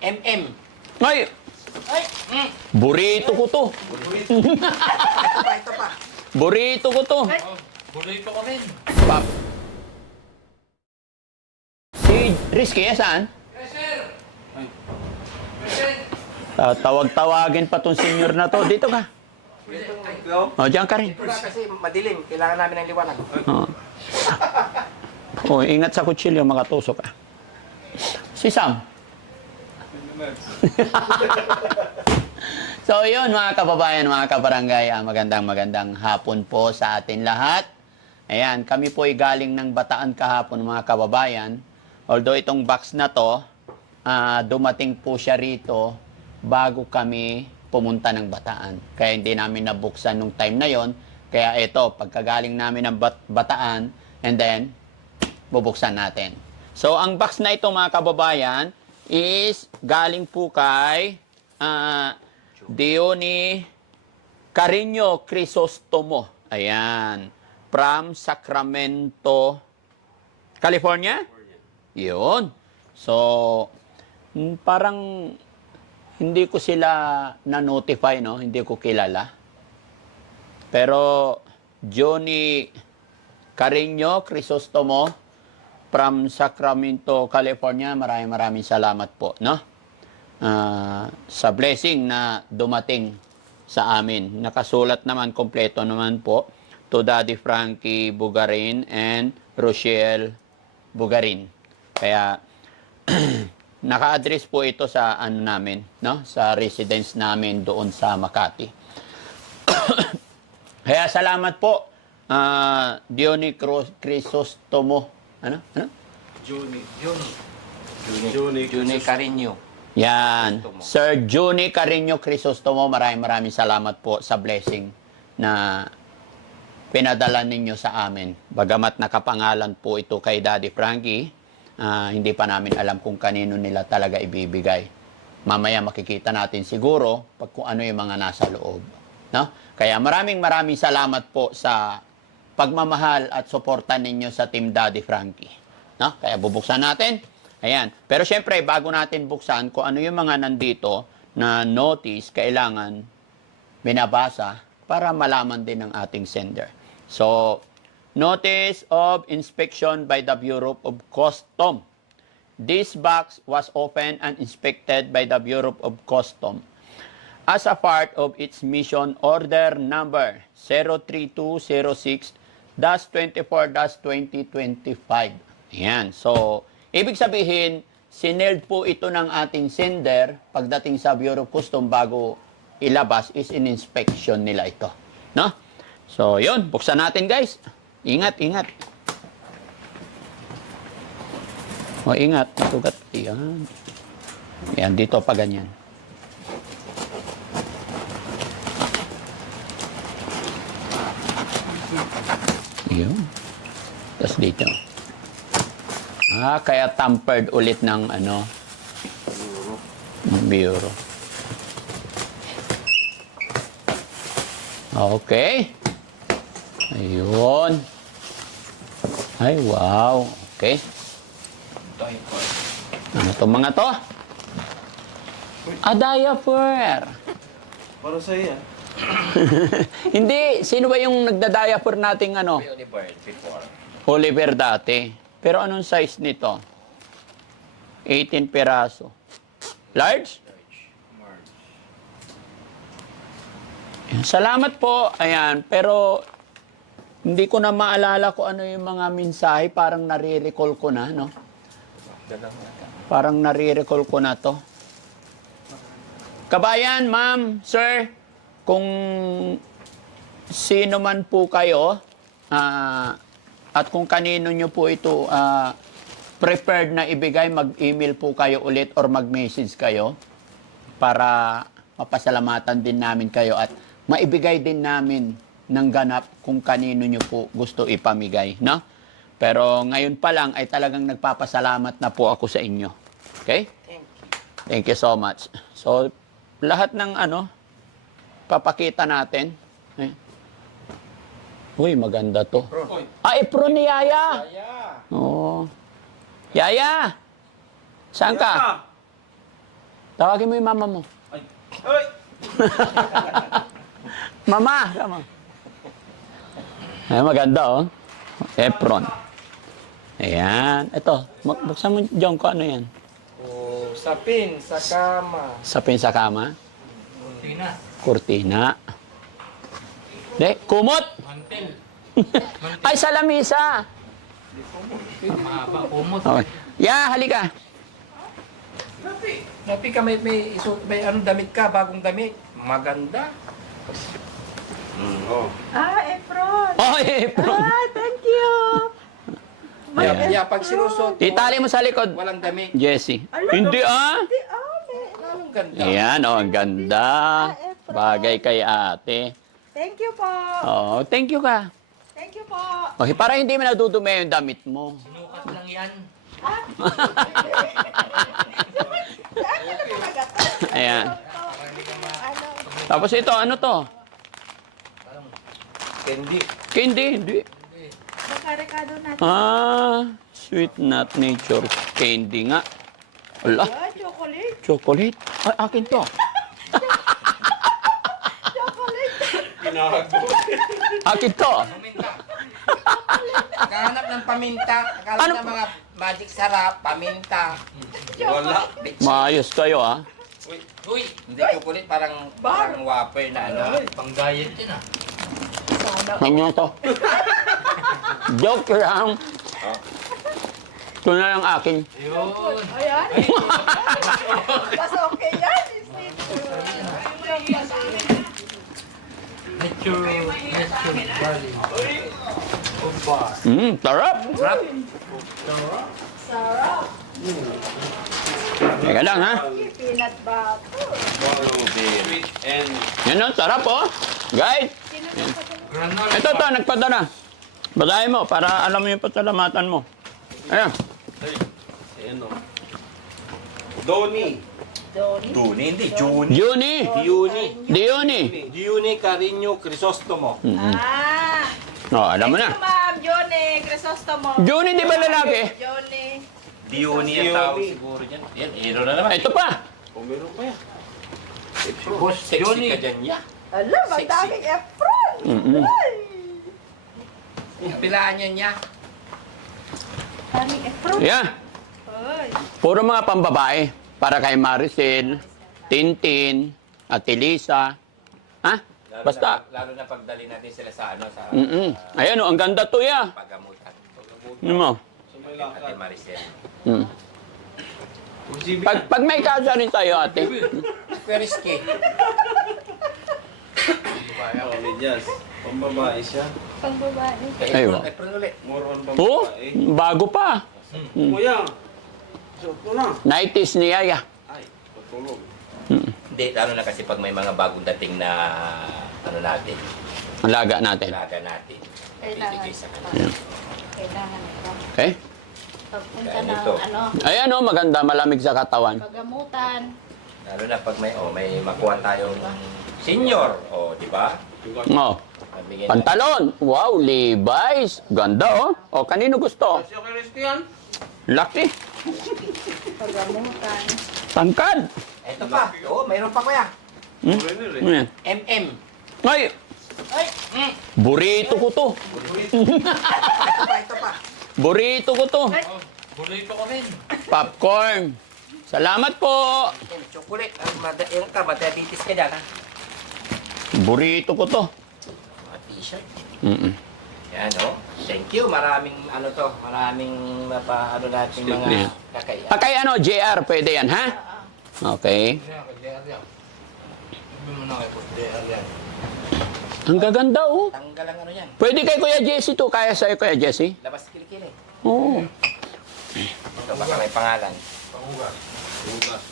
MM. Ay! Ay! Burrito ko to. Ito pa. Burrito ko to. Burrito ko rin. Pap. Si Rizky, saan? Yes, sir. Tawag-tawagin pa tong senior na to. Dito ka. O, diyan ka rin. Kasi madilim. Kailangan namin ng liwanag. Ingat sa kutsilyo, makatusok ka. Si Sam. So, yun mga kababayan, mga kabarangay, magandang hapon po sa atin lahat. Ayan, kami po ay galing ng Bataan kahapon mga kababayan. Although itong box na to, dumating po siya rito bago kami pumunta ng Bataan. Kaya hindi namin nabuksan nung time na yon. Kaya ito, pagkagaling namin ng Bataan, and then, bubuksan natin. So, ang box na ito mga kababayan is galing po kay Diony Carino Crisostomo. Ayan. From Sacramento, California? Yun. So, parang hindi ko sila na-notify, no? Hindi ko kilala. Pero, Diony Carino Crisostomo from Sacramento, California, maraming salamat po, no? Sa blessing na dumating sa amin. Nakasulat naman, kompleto naman po, to Daddy Frankie Bugarin and Rochelle Bugarin. Kaya, naka-address po ito sa ano namin, no? Sa residence namin doon sa Makati. Kaya salamat po, Diony Crisostomo. Ano? Juni Carino. Yan. Sir Juni Carino Crisostomo, maraming salamat po sa blessing na pinadala ninyo sa amin. Bagamat nakapangalan po ito kay Daddy Frankie, hindi pa namin alam kung kanino nila talaga ibibigay. Mamaya makikita natin siguro kung ano yung mga nasa loob. No? Kaya maraming salamat po sa pagmamahal at suporta ninyo sa Team Daddy Frankie. No? Kaya bubuksan natin. Ayan. Pero syempre, bago natin buksan, kung ano yung mga nandito na notice, kailangan binabasa para malaman din ng ating sender. So, Notice of Inspection by the Bureau of Customs. This box was opened and inspected by the Bureau of Customs as a part of its mission order number 03206-24-2025. Ayan. So, ibig sabihin, sineld po ito ng ating sender pagdating sa Bureau of Customs bago ilabas is in inspection nila ito. No? So, yun. Buksan natin, guys. Ingat. O, ingat. Sugat. Ayan. Ayan, dito pa ganyan. Ayan. Tapos dito. Kaya tampered ulit ng ano, Bureau. Okay. Ayun. Ay, wow. Okay. Ano itong mga to? Diaper. Para sa'yo yan. Hindi. Sino ba yung nagda-diaper nating ano? Oliver before. Oliver dati. Pero anong size nito? 18 peraso. Large? Salamat po. Ayan. Pero hindi ko na maalala kung ano yung mga mensahe. Parang nare-recall ko na, no? Parang nare-recall ko na to. Kabayan, ma'am, sir, kung sino man po kayo, at kung kanino nyo po ito preferred na ibigay, mag-email po kayo ulit or mag-message kayo para mapasalamatan din namin kayo at maibigay din namin ng ganap kung kanino nyo po gusto ipamigay, no? Pero ngayon pa lang ay talagang nagpapasalamat na po ako sa inyo. Okay? Thank you so much. So, lahat ng ano, papakita natin. Uy, maganda to. Apron ni Yaya. Oo. Yaya! Saan ka? Tawagin mo yung mama mo. Ay! Mama! Kama. Ay, maganda, oh. Apron. Ayan. Ito, buksan mo, John, ko ano yan? Oh, sapin sa kama. Sapin sa kama. Tina. Kurtina. De, kumot! Mantel. Ay, sa lamisa! Mahaba. Umot. Okay. Yeah, halika. Napi ka may anong damit ka, bagong damit. Maganda. Oh. Efron. Oh, apron. Thank you. Yeah, pag sinusot mo, Itali mo sa likod. walang damit. Jessie. Hindi, ah. Anong ganda. Ayan, oh, ang ganda. Bagay kay ate. Thank you po. Oh, thank you ka. Thank you po. Okay, para hindi mo nadudumi yung damit mo. Sinukat lang yan. Ayan. Ano? Tapos ito, ano to? Candy. Candy, hindi. Nakarekado natin. Sweet nut nature candy nga. Wala, Chocolate. chocolate. Ay, akin to. Chocolate. Akin to. Paminta. Nakahanap ng paminta. Akala Ano ng mga magic sarap, paminta. Wala. Maayos kayo, ah. Uy! Hindi chocolate, parang wafer na ano. Pang-diet yun ah. Ganyan to. Joke lang. Ito na lang akin. Ayun. Ayan. Mas okay yan. Nature. Valley. Sarap. Sarap. Sarap. Teka lang, ha. Peanut butter. Sweet and... Yan o, sarap, oh. Guys, Granola. ito to, nagpadala. Badahin mo, para alam mo yung pasalamatan mo. Ayan. Ayan o. Doni. Duni, hindi. Juni. Juni. Juni. Diuni. Juni Carino Crisostomo. Ah. Oh, alam mo Thank na. you, Ma'am Johnny Crisostomo. Juni, di ba lalaki? Johnny. Diuni ang tawag siguro dyan. Yan, hero na naman. Ito pa. O meron pa yan. Boss, sexy ka dyan, ya. Alam, ang Sexy. daming Efron. Mm-mm. Ay. Pilaan niya niya. Daming Efron. Yan. Ay. Puro mga pambabae. Para kay Maricel, Tintin, at Elisa. Ha? Basta. Lalo na pagdali natin sila sa ano, sa Ayan o, ang ganda to ya. pagamutan. Ano mo? Ate Maricel. Mm. Pag may kasya rin tayo, ate. Periski. Medyas. Pambabae siya. Pang babae. Ayun. Apron ulit. More on Oh, pambabae. bago pa. Kuya. Suot mo na. 90s ni Yaya. Ay, patulog. Hindi, lalo na kasi pag may mga bagong dating na ano natin, Alaga natin. alaga natin. Kailangan. Bibigay sa kanila. Kailangan ito. Okay? Pagpunta Kaya ng ito. ano, Ayan o, maganda, malamig sa katawan. pagamutan. Lalo na pag may makuha tayong senior, di ba? Oh, Mabigyan pantalon. Wow, Levi's. Ganda oh. O, kanino gusto? Siya kay Christian. Laki. Pagamutan. Tangkad. Ito pa. Oo, mayroon pa kuya. Foreigner eh. Ano yan? MM. Ay, Ay! burrito ko to. Ito pa. Burrito ko to. Burrito ko rin. Popcorn. Salamat po. Yan, chocolate. Yung ka, diabetes ka dyan, ha? Burrito ko to. Mga t-shirt. Mm-mm. Yan, Thank you. Maraming maraming ano natin mga Yeah. kakaya. Kay ano, JR, pwede yan, ha? Okay. Kaya, kaya. Sabi mo na kay JR yan. Ang gaganda, oh. Tanggal ang ano yan. Pwede kay Kuya Jesse to. Kaya sa'yo, Kuya Jesse? Labas kilikili. Oo. Ito baka may pangalan. Pangugas. Pangugas.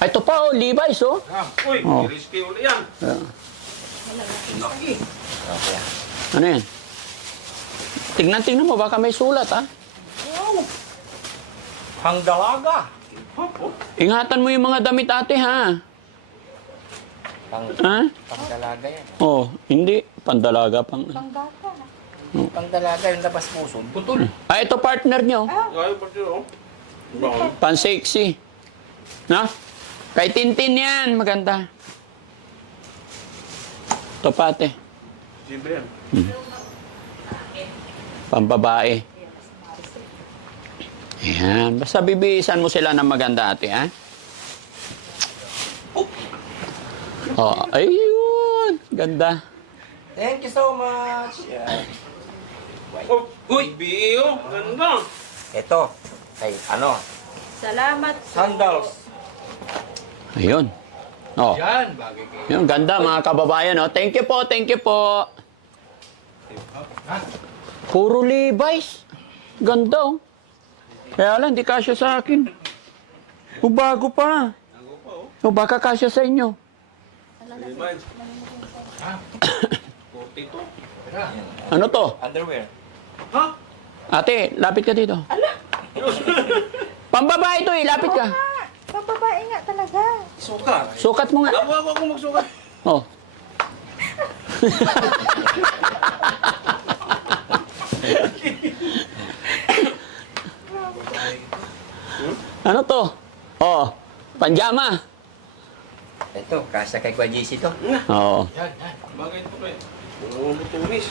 Ito pa, oh, Levi's, oh. Uy, Oh. risky ulit yan. Laki. Okay. Ano yan? Tingnan mo, baka may sulat, ha? Hang dalaga. Ingatan mo yung mga damit, ate, ha? Ha? Pangdalaga yan. Oh, hindi. Pandalaga pang... Panggata. Pangdalaga yung labas puso. Putol. Ah, ito partner nyo. Gaya pa siya, oh. Brown. Pan-sexy. Na? Kay Tintin yan, maganda. Ito pate. Libre yan. Pambabae. Ayan. Basta bibihisan mo sila ng maganda ate, ha? Oh, ayun. Ganda. Thank you so much. Yan. Oh, uy, biyo. Ganda. Ito. Ay, ano? Salamat po. Sandals. Ayun. Oh. Yan, bagay kayo. Yung ganda mga kababayan, oh. Thank you po, thank you po. Puro Levi's. Ganda, oh. Kaya lang, di kasya sa akin. O, bago pa. O, baka kasya sa inyo. Ha? 42. Ano to? Underwear. Ha? Ate, lapit ka dito. Pambabae to eh, lapit ka. Pababae nga talaga. Suka. Sukat mo nga. Ako magsukat. Oh. Ano to? Oh, panjama. Ito, kasya kay Kuya JC to. Oo. Yan. Bagay ito kayo. Umutumis.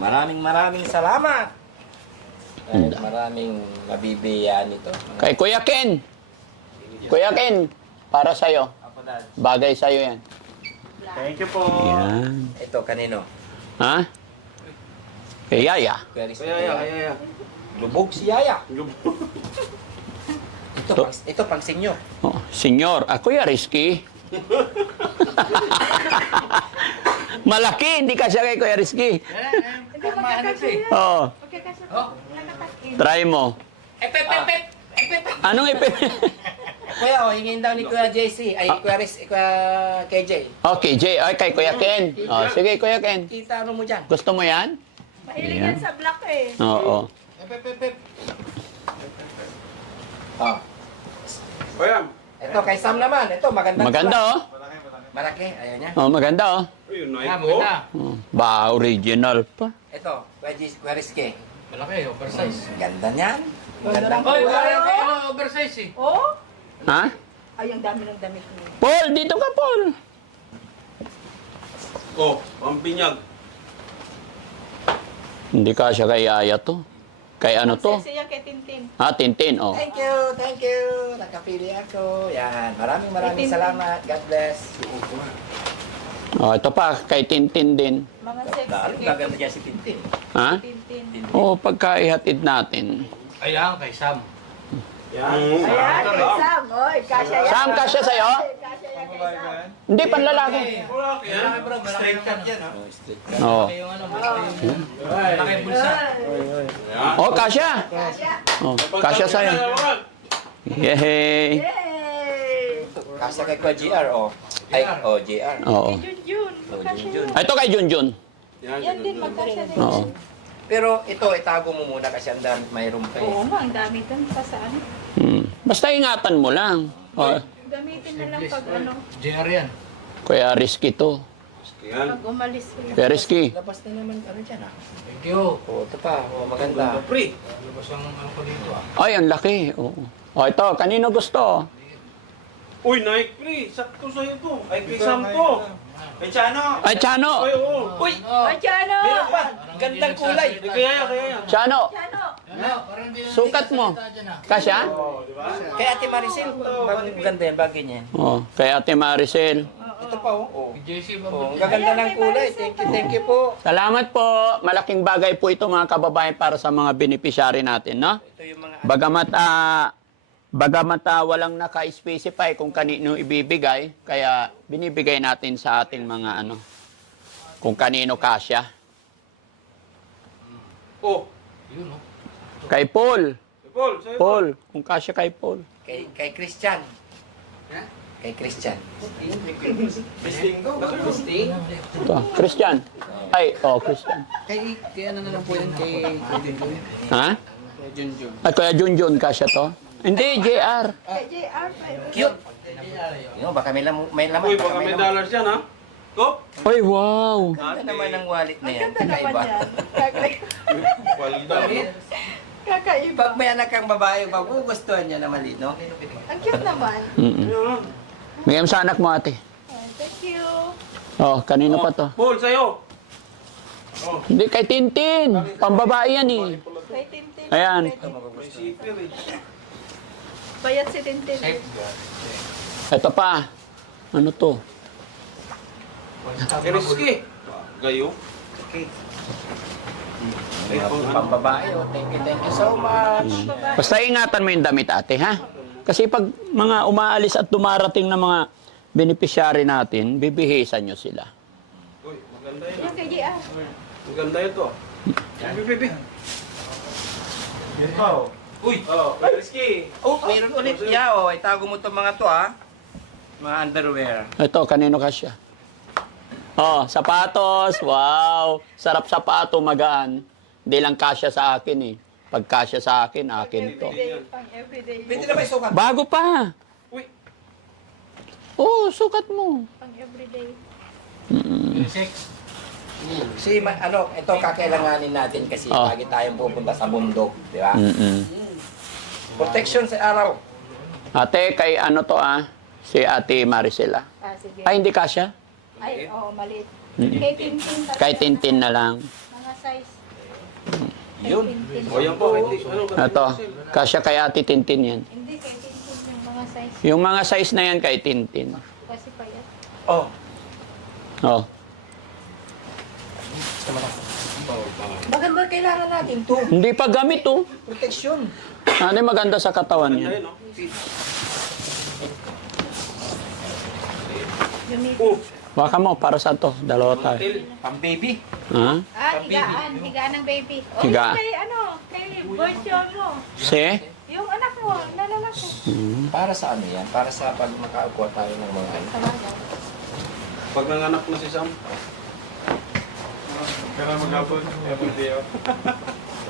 Maraming salamat. Ay, maraming mabibiyaan ito. Kay Kuya Ken. Kuya Ken, para sa'yo. Bagay sa'yo yan. Thank you po. Yan. Ito, kanino? Ha? Kay Yaya. Kuya Rizky. Kaya. Lubog si Yaya. Ito pang sinyo. Oh, senyor, Kuya Rizky. Malaki, hindi ka siya kay Kuya Rizky. Hindi magkakasya yan. Oo. Magkakasya. Nakatakin. Try mo. Anong ipin? Kuya, hingin daw ni Kuya JC. Ay, Kuya KJ. Okay, Jay. Ay, kay Kuya Ken. Oh, sige, Kuya Ken. Kita ano mo dyan? Gusto mo yan? Mahilig Ayan. yan sa black eh. Oo. Oh. Kuya. Ito, kay Sam naman. Ito, maganda. Maganda, oh. Malaki, ayaw niya. Oh, maganda, oh. Ayun, Nike ko. Oh, ba, original pa. Ito, Kuya Rizky. Malaki, oversize. Ganda niyan. Ganda. Oy, parang kayo oversize eh. Oh? Ha? Ay, ang dami ng damit mo. Paul, dito ka, Paul. Oh, pampinyag. Hindi ka siya kay Yaya to. Kay ano to? Siya kay Tintin. Ah, Tintin, oh. Thank you. Nakapili ako. Yan, maraming salamat. God bless. Oh, ito pa, kay Tintin din. Mga sexy Lalo, kay gaganda dyan si Tintin. Ha? Tintin. Oo, pagkaihatid natin. Ayan, kay Sam. Yan. Ayan, kay Sam. Oy, kasya yan. Sam, kasya sa'yo? Kasya yan kay Sam. Hindi, panlalaki. Malaki yan. Straight cut yan, ha? Oo. Yung ano, malaki bulsa. Oh, kasya. Kasya. Oh, kasya sa'yo. Yehey. Yay! Kasa kay Kuya GR, oh. Ay, oh, GR. Oo. Junjun. Magkasya Junjun. yan. Ito kay Junjun. Yan din, magkasya din. Oo. Pero ito, itago mo muna kasi ang dami mayroon pa eh. Oo nga, ang dami dun pa sa ano. Basta ingatan mo lang. Oh, Gamitin na lang pag ano, JR yan. Kuya Rizky to. Yan. pag umalis sila. Kuya Rizky. Labas na naman, ano dyan ah. Thank you. Oh, ito pa, oh, maganda. Free. Labas ang ano ko dito, ah. Ay, ang laki. Oo. Oh, ito, kanino gusto? Uy, Nike free. Sakto sa'yo to. Ay, kay Sam to. Kay Chano. Ay, Chano. Ay, oo. Uy! Ay, Chano! Meron pa! Gandang kulay! Kaya. Chano, Chano! sukat mo. Kasya? Kay Ate Maricel, maganda yan, bagay niya. Oh, kay Ate Maricel. Ito pa, oh. Oh, JC oh ang gaganda ng kulay. Thank you po. Salamat po. Malaking bagay po ito mga kababayan para sa mga beneficiary natin, no? Ito yung mga... Bagamat walang naka-specify kung kanino ibibigay, kaya binibigay natin sa ating mga ano, kung kanino kasya. Oh. Yun, oh. Kay Paul. Paul, sa'yo. Paul, kung kasya kay Paul. Kay Christian. Kay Christian. Ito, Christian. Ay, Christian. Kaya ano na lang po yan kay Junjun. Ha? Kay Junjun. Ay, kaya Junjun kasya to? Hindi, JR. Kay JR pa. Cute! Yun, baka may laman. Uy, baka may dollars yan, ha? Go. Ay, wow. Ganda naman ng wallet na yan. Ganda naman Kakaiba. yan. Walda. Kakaiba. Pag may anak kang babae, magugustuhan niya na maliit, no? Ang cute naman. Ayun. Bigyan mo sa anak mo, ate. Oh, thank you. Oh, kanino pa to? Paul, sa'yo. Hindi, kay Tintin. Pambabae yan eh. Kay Tintin. Ayan. May zipper eh. Bayat si Tintin. Ito pa. Ano to? Risky. Gayo. Okay. Pang babae, oh. Thank you so much. Basta ingatan mo yung damit, ate, ha? Kasi pag mga umaalis at dumarating na mga beneficiary natin, bibihisan nyo sila. Uy, maganda yun. Yung kay JR. Maganda yun to. Bibi. Oh. Uy, risky. Oh, mayroon ulit. Yeah, oh. Itago mo itong mga to, ah. Mga underwear. Ito, kanino kasya? Oh, sapatos. Wow. Sarap sapato, magaan. Hindi lang kasya sa akin eh. Pag kasya sa akin, akin to. Everyday. Pang everyday. Pwede na ba isukat? Bago pa. Uy. Oh, sukat mo. Pang everyday. Si, ito kakailanganin natin kasi Oh. lagi tayong pupunta sa bundok, di ba? Mm-mm. Protection sa araw. Ate, kay ano to ah? Si Ate Maricela. Ah, sige. Ay, hindi kasya? Ay, oo, maliit. Mm. Kay Tintin. talaga. Kay Tintin na lang. Mga size. Kay Yun. Tintin. O yan po. Ano, Ito, kasya kay Ate Tintin yan. Hindi, kay Tintin yung mga size. Yung mga size na yan kay Tintin. Kasi payat. Oh. Oh. Maganda kailangan natin to. Hindi pa gamit oh. Protection. Ano yung maganda sa katawan Ayun, yan? no? Gamitin. Oh, Baka mo, para sa to. Dalawa tayo. Pang baby. Ha? Ah, higaan. Higaan ng baby. O, Higa. yung kay, kay version mo. Si? Yung anak mo, nalalaki. Para sa ano yan? Para sa pag makakuha tayo ng mga ano. Talaga. pag nanganak na si Sam. Kailangan maghapon. Yapon Dio.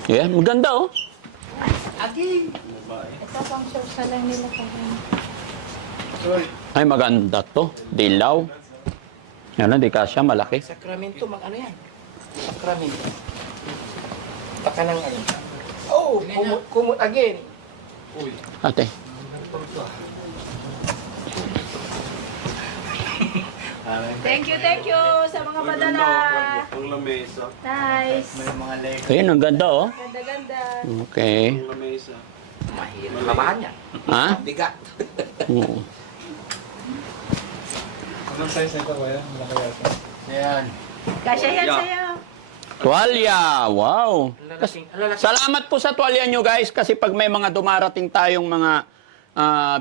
Yeah, maganda oh. Agi! Ito pang sauce na lang nila pag Ay, maganda to. Dilaw. Yan, hindi kasya, malaki. Sacramento, ano yan? Sacramento. Baka ng ano. Oh, kumot again. Ate. Thank you sa mga padala. Ang lamesa. Nice. Mga leg. Ayun, ang ganda oh. Ganda-ganda. Okay. Ang lamesa. Mahirap. Labahan yan. Ha? Bigat. Oo. Anong size nito kuya? Malaki yata. Ayan. Kasya yan Yeah. sa'yo. Tuwalya. Wow. Lalaking. Salamat po sa tuwalya nyo guys kasi pag may mga dumarating tayong mga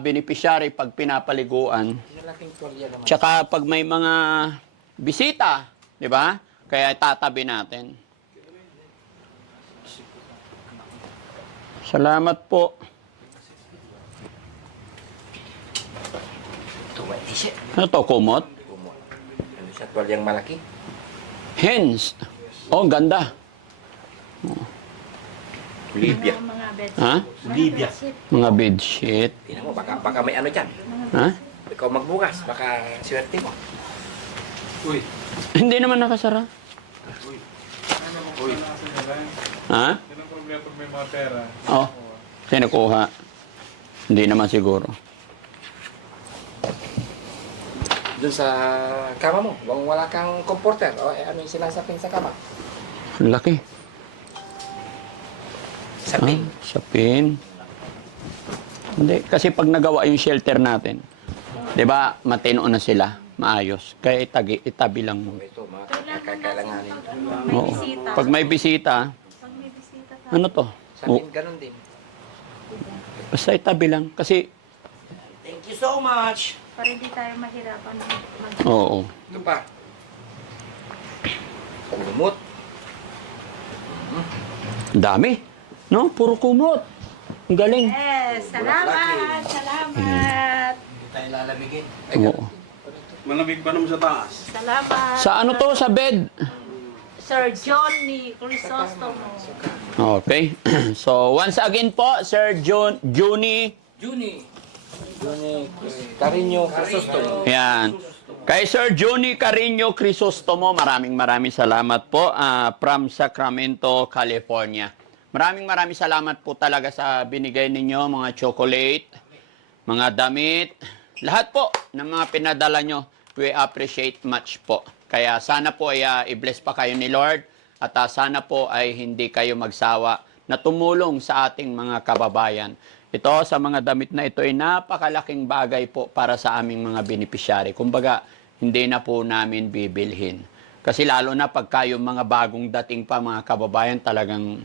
beneficiary pag pinapaliguan, Lalaking tuwalya naman. tsaka pag may mga bisita, di ba? Kaya tatabi natin. Salamat po. Tuwa, t-shirt. Ano to, kumot? Kumot. Ano siya, tuwalyang malaki? Hens. Oh, ganda. Libya. Mga beds. Ha? Libya. Mga bedsheet. Tingnan mo, baka may ano dyan. Ha? Ikaw magbukas, baka swerte mo. Uy. Hindi naman nakasara. Uy. Ha? Yan ang problema pag may mga pera. Oh. Sinukuha. Hindi naman siguro. Doon sa kama mo, kung wala kang comforter, o ano yung sinasapin sa kama? Ang laki. Sapin. Sa pin. Hindi, kasi pag nagawa yung shelter natin, 'di ba, matino na sila, maayos. Kaya itabi lang mo. Ito, mga kakailanganin. May Oo. bisita. Pag may bisita, Pag may bisita ka. ano to? Sapin, ganun din. Basta itabi lang. Kasi, Thank you so much! Para hindi tayo mahirapan mag oo. Ito pa. Kumot. Dami. No? Puro kumot. Ang galing. Yes, salamat. Salamat. Hindi tayo lalamigin. Oo. Malamig ba naman sa taas? Salamat. Sa ano to? Sa bed? Sir John ni Crisostomo. Okay. So, once again po, Sir Juni. Juni. Juni. Carino Crisostomo. Yan. Kay Sir Juni Carino Crisostomo, maraming salamat po from Sacramento, California. maraming salamat po talaga sa binigay ninyo, mga chocolate, mga damit, lahat po ng mga pinadala nyo. We appreciate much po. Kaya sana po ay i-bless pa kayo ni Lord at sana po ay hindi kayo magsawa na tumulong sa ating mga kababayan. Ito sa mga damit na ito ay napakalaking bagay po para sa aming mga beneficiary. Kumbaga, hindi na po namin bibilhin. Kasi lalo na pagka yung mga bagong dating pa mga kababayan talagang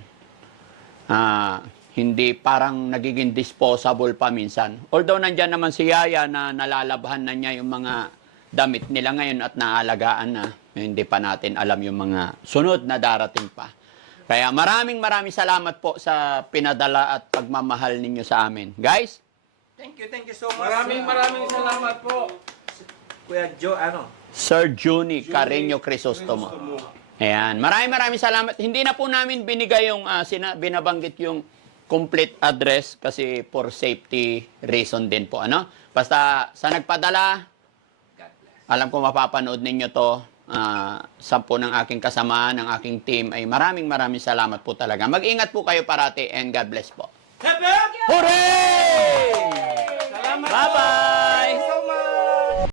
hindi parang nagiging disposable pa minsan. Although nandyan naman si Yaya na nalalabhan na niya yung mga damit nila ngayon at naalagaan na, hindi pa natin alam yung mga sunod na darating pa. Kaya maraming salamat po sa pinadala at pagmamahal ninyo sa amin. Guys, Thank you so much. Maraming salamat po. Kuya Joe, Sir Juni Carreño Crisostomo. Ayan, maraming salamat. Hindi na po namin binigay yung binabanggit yung complete address kasi for safety reason din po, ano? Basta sa nagpadala, alam ko mapapanood ninyo to. Sampo ng aking kasamaan, ng aking team ay maraming salamat po talaga. Mag-ingat po kayo parati and God bless po. Happy!